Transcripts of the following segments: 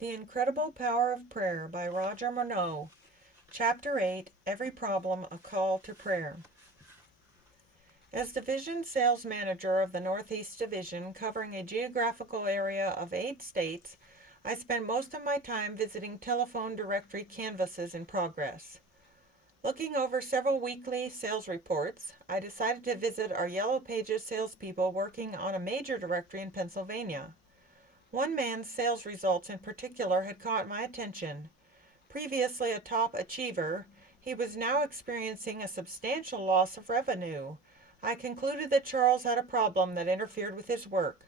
The Incredible Power of Prayer by Roger Monroe. Chapter 8, Every Problem a Call to Prayer. As Division Sales Manager of the Northeast Division, covering a geographical area of 8 states, I spend most of my time visiting telephone directory canvases in progress. Looking over several weekly sales reports, I decided to visit our Yellow Pages salespeople working on a major directory in Pennsylvania. One man's sales results in particular had caught my attention. Previously a top achiever, he was now experiencing a substantial loss of revenue. I concluded that Charles had a problem that interfered with his work.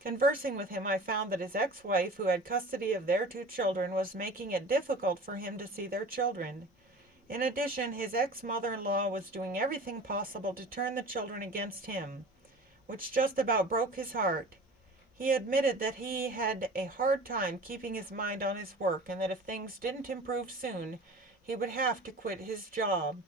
Conversing with him, I found that his ex-wife, who had custody of their 2 children, was making it difficult for him to see their children. In addition, his ex-mother-in-law was doing everything possible to turn the children against him, which just about broke his heart. He admitted that he had a hard time keeping his mind on his work and that if things didn't improve soon, he would have to quit his job.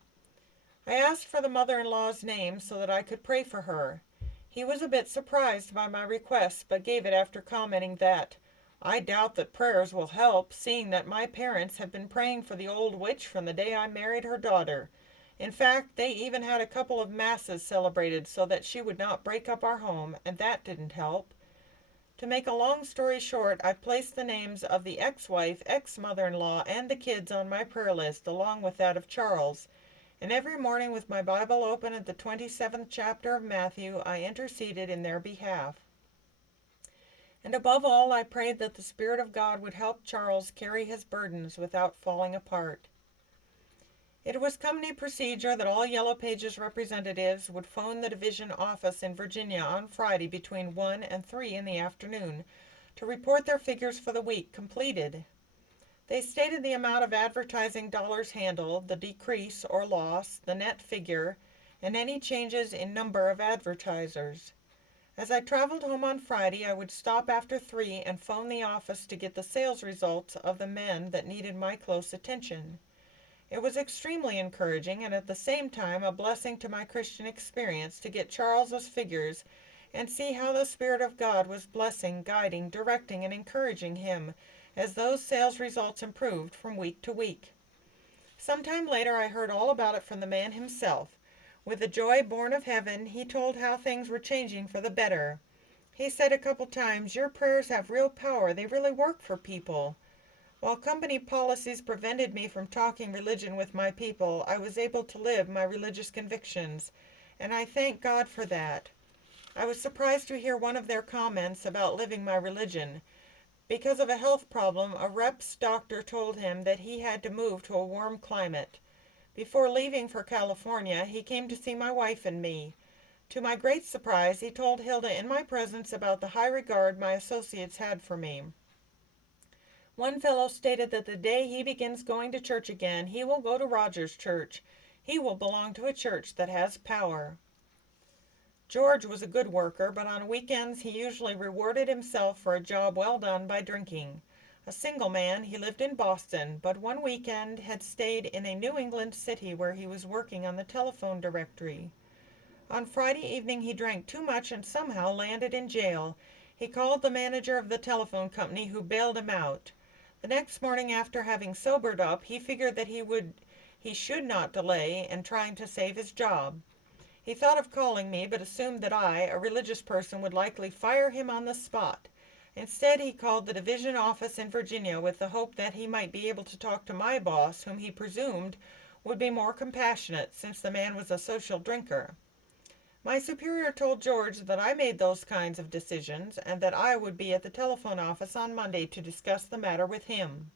I asked for the mother-in-law's name so that I could pray for her. He was a bit surprised by my request, but gave it after commenting that, "I doubt that prayers will help, seeing that my parents have been praying for the old witch from the day I married her daughter. In fact, they even had a couple of masses celebrated so that she would not break up our home, and that didn't help." To make a long story short, I placed the names of the ex-wife, ex-mother-in-law, and the kids on my prayer list, along with that of Charles, and every morning with my Bible open at the 27th chapter of Matthew, I interceded in their behalf. And above all, I prayed that the Spirit of God would help Charles carry his burdens without falling apart. It was company procedure that all Yellow Pages representatives would phone the division office in Virginia on Friday between 1 and 3 in the afternoon to report their figures for the week completed. They stated the amount of advertising dollars handled, the decrease or loss, the net figure, and any changes in number of advertisers. As I traveled home on Friday, I would stop after 3 and phone the office to get the sales results of the men that needed my close attention. It was extremely encouraging and at the same time a blessing to my Christian experience to get Charles's figures and see how the Spirit of God was blessing, guiding, directing, and encouraging him as those sales results improved from week to week. Some time later I heard all about it from the man himself. With the joy born of heaven, he told how things were changing for the better. He said a couple times, "Your prayers have real power. They really work for people." While company policies prevented me from talking religion with my people, I was able to live my religious convictions, and I thank God for that. I was surprised to hear one of their comments about living my religion. Because of a health problem, a rep's doctor told him that he had to move to a warm climate. Before leaving for California, he came to see my wife and me. To my great surprise, he told Hilda in my presence about the high regard my associates had for me. One fellow stated that the day he begins going to church again, he will go to Rogers Church. He will belong to a church that has power. George was a good worker, but on weekends he usually rewarded himself for a job well done by drinking. A single man, he lived in Boston, but one weekend had stayed in a New England city where he was working on the telephone directory. On Friday evening he drank too much and somehow landed in jail. He called the manager of the telephone company, who bailed him out. The next morning, after having sobered up, he figured that he should not delay in trying to save his job. He thought of calling me, but assumed that I, a religious person, would likely fire him on the spot. Instead, he called the division office in Virginia with the hope that he might be able to talk to my boss, whom he presumed would be more compassionate, since the man was a social drinker. My superior told George that I made those kinds of decisions, and that I would be at the telephone office on Monday to discuss the matter with him.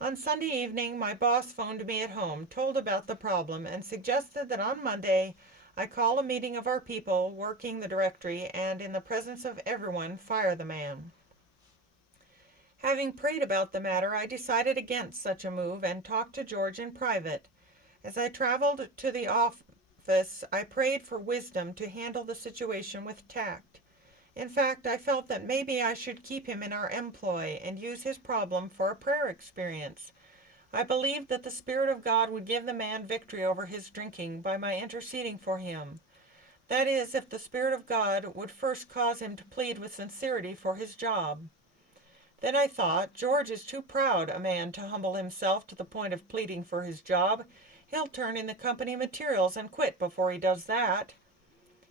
On Sunday evening, my boss phoned me at home, told about the problem, and suggested that on Monday I call a meeting of our people working the directory and, in the presence of everyone, fire the man. Having prayed about the matter, I decided against such a move and talked to George in private. As I traveled to the office, I prayed for wisdom to handle the situation with tact. In fact, I felt that maybe I should keep him in our employ and use his problem for a prayer experience. I believed that the Spirit of God would give the man victory over his drinking by my interceding for him. That is, if the Spirit of God would first cause him to plead with sincerity for his job. Then I thought, George is too proud a man to humble himself to the point of pleading for his job. He'll turn in the company materials and quit before he does that.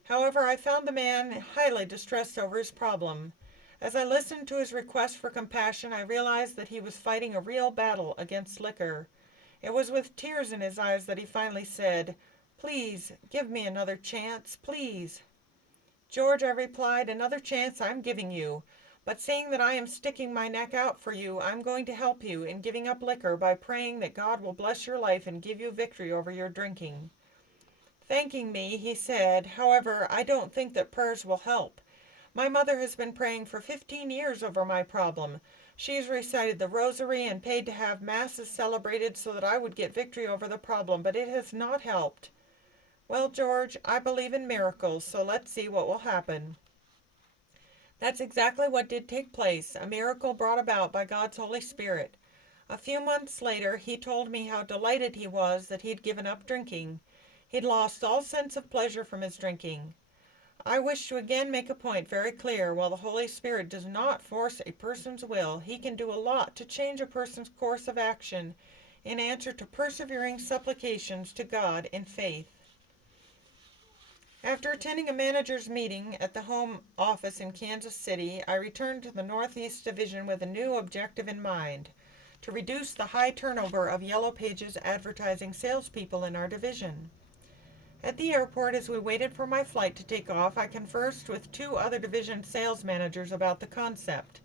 However, I found the man highly distressed over his problem. As I listened to his request for compassion, I realized that he was fighting a real battle against liquor. It was with tears in his eyes that he finally said, "Please, give me another chance, please." "George," I replied, "another chance I'm giving you. But seeing that I am sticking my neck out for you, I'm going to help you in giving up liquor by praying that God will bless your life and give you victory over your drinking." Thanking me, he said, "However, I don't think that prayers will help. My mother has been praying for 15 years over my problem. She's recited the rosary and paid to have masses celebrated so that I would get victory over the problem, but it has not helped." "Well, George, I believe in miracles, so let's see what will happen." That's exactly what did take place, a miracle brought about by God's Holy Spirit. A few months later, he told me how delighted he was that he'd given up drinking. He'd lost all sense of pleasure from his drinking. I wish to again make a point very clear. While the Holy Spirit does not force a person's will, he can do a lot to change a person's course of action in answer to persevering supplications to God in faith. After attending a manager's meeting at the home office in Kansas City, I returned to the Northeast Division with a new objective in mind: to reduce the high turnover of Yellow Pages advertising salespeople in our division. At the airport, as we waited for my flight to take off, I conversed with two other division sales managers about the concept.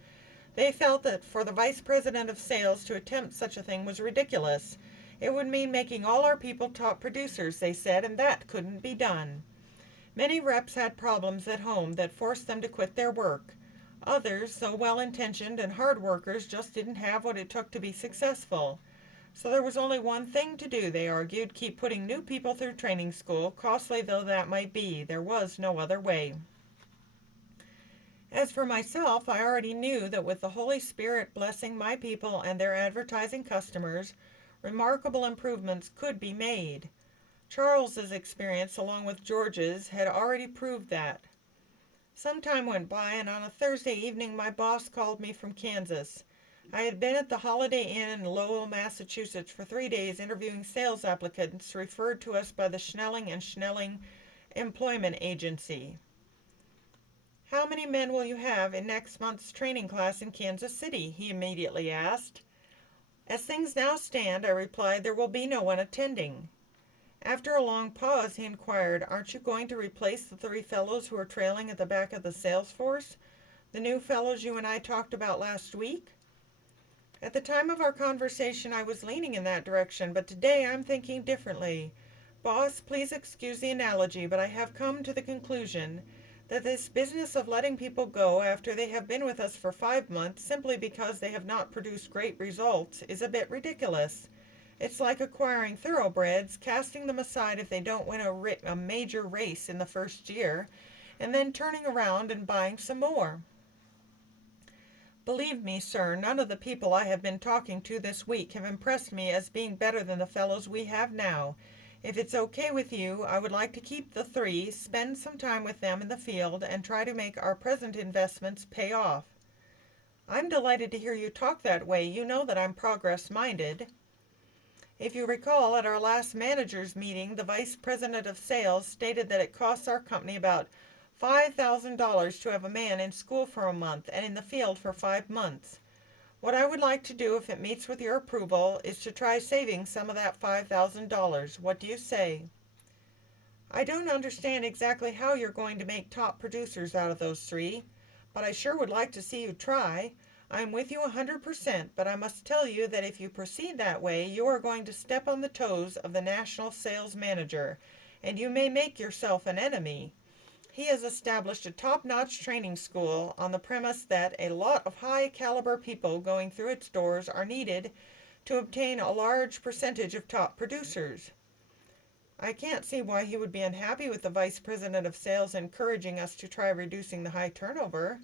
They felt that for the vice president of sales to attempt such a thing was ridiculous. It would mean making all our people top producers, they said, and that couldn't be done. Many reps had problems at home that forced them to quit their work. Others, though well-intentioned and hard workers, just didn't have what it took to be successful. So there was only one thing to do, they argued: keep putting new people through training school, costly though that might be. There was no other way. As for myself, I already knew that with the Holy Spirit blessing my people and their advertising customers, remarkable improvements could be made. Charles's experience, along with George's, had already proved that. Some time went by, and on a Thursday evening my boss called me from Kansas. I had been at the Holiday Inn in Lowell, Massachusetts for 3 days interviewing sales applicants referred to us by the Schnelling and Schnelling Employment Agency. "How many men will you have in next month's training class in Kansas City?" he immediately asked. "As things now stand," I replied, "there will be no one attending." After a long pause, he inquired, "Aren't you going to replace the 3 fellows who are trailing at the back of the sales force? The new fellows you and I talked about last week?" At the time of our conversation, I was leaning in that direction, but today I'm thinking differently. Boss, please excuse the analogy, but I have come to the conclusion that this business of letting people go after they have been with us for 5 months simply because they have not produced great results is a bit ridiculous. It's like acquiring thoroughbreds, casting them aside if they don't win a major race in the first year, and then turning around and buying some more. Believe me, sir, none of the people I have been talking to this week have impressed me as being better than the fellows we have now. If it's okay with you, I would like to keep the 3, spend some time with them in the field, and try to make our present investments pay off." "I'm delighted to hear you talk that way. You know that I'm progress-minded." If you recall, at our last managers' meeting, the vice president of sales stated that it costs our company about $5,000 to have a man in school for a month and in the field for 5 months. What I would like to do, if it meets with your approval, is to try saving some of that $5,000. What do you say? "I don't understand exactly how you're going to make top producers out of those 3, but I sure would like to see you try. I'm with you 100%, but I must tell you that if you proceed that way, you are going to step on the toes of the national sales manager, and you may make yourself an enemy. He has established a top-notch training school on the premise that a lot of high-caliber people going through its doors are needed to obtain a large percentage of top producers. I can't see why he would be unhappy with the vice president of sales encouraging us to try reducing the high turnover."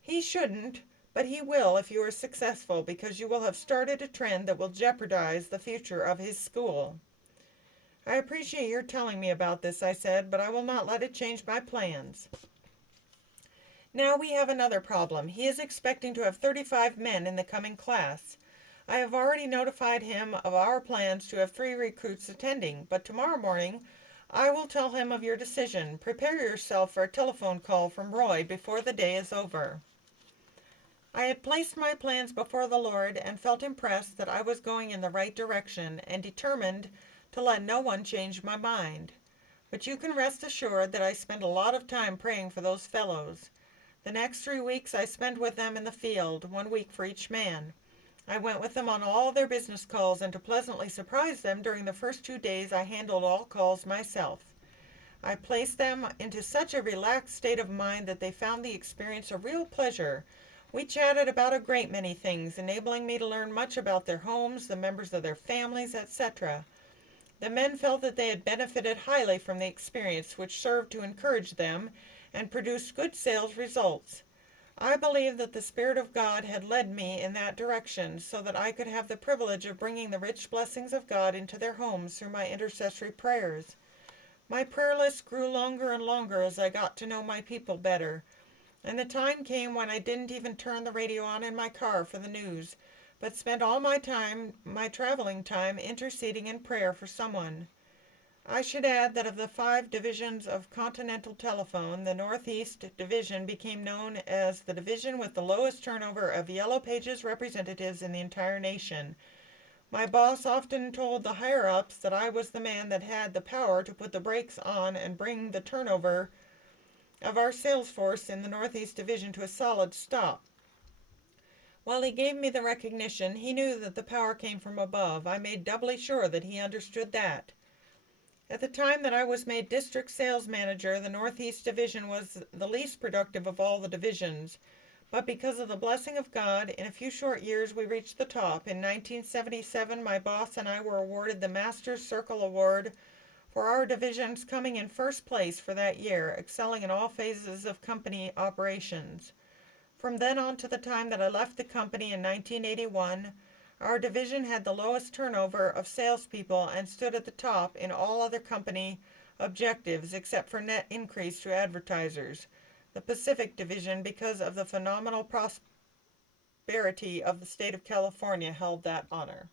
"He shouldn't, but he will if you are successful, because you will have started a trend that will jeopardize the future of his school." "I appreciate your telling me about this," I said, "but I will not let it change my plans." Now we have another problem. He is expecting to have 35 men in the coming class. I have already notified him of our plans to have 3 recruits attending, but tomorrow morning I will tell him of your decision. Prepare yourself for a telephone call from Roy before the day is over. I had placed my plans before the Lord and felt impressed that I was going in the right direction and determined to let no one change my mind. But you can rest assured that I spent a lot of time praying for those fellows. The next 3 weeks I spent with them in the field, 1 week for each man. I went with them on all their business calls, and to pleasantly surprise them, during the first 2 days I handled all calls myself. I placed them into such a relaxed state of mind that they found the experience a real pleasure. We chatted about a great many things, enabling me to learn much about their homes, the members of their families, etc. The men felt that they had benefited highly from the experience, which served to encourage them and produced good sales results. I believe that the Spirit of God had led me in that direction so that I could have the privilege of bringing the rich blessings of God into their homes through my intercessory prayers. My prayer list grew longer and longer as I got to know my people better, and the time came when I didn't even turn the radio on in my car for the news, but spent all my traveling time, interceding in prayer for someone. I should add that of the 5 divisions of Continental Telephone, the Northeast Division became known as the division with the lowest turnover of Yellow Pages representatives in the entire nation. My boss often told the higher-ups that I was the man that had the power to put the brakes on and bring the turnover of our sales force in the Northeast Division to a solid stop. While he gave me the recognition, he knew that the power came from above. I made doubly sure that he understood that. At the time that I was made district sales manager, the Northeast Division was the least productive of all the divisions. But because of the blessing of God, in a few short years we reached the top. In 1977, my boss and I were awarded the Master's Circle Award for our divisions, coming in first place for that year, excelling in all phases of company operations. From then on to the time that I left the company in 1981, our division had the lowest turnover of salespeople and stood at the top in all other company objectives except for net increase to advertisers. The Pacific Division, because of the phenomenal prosperity of the state of California, held that honor.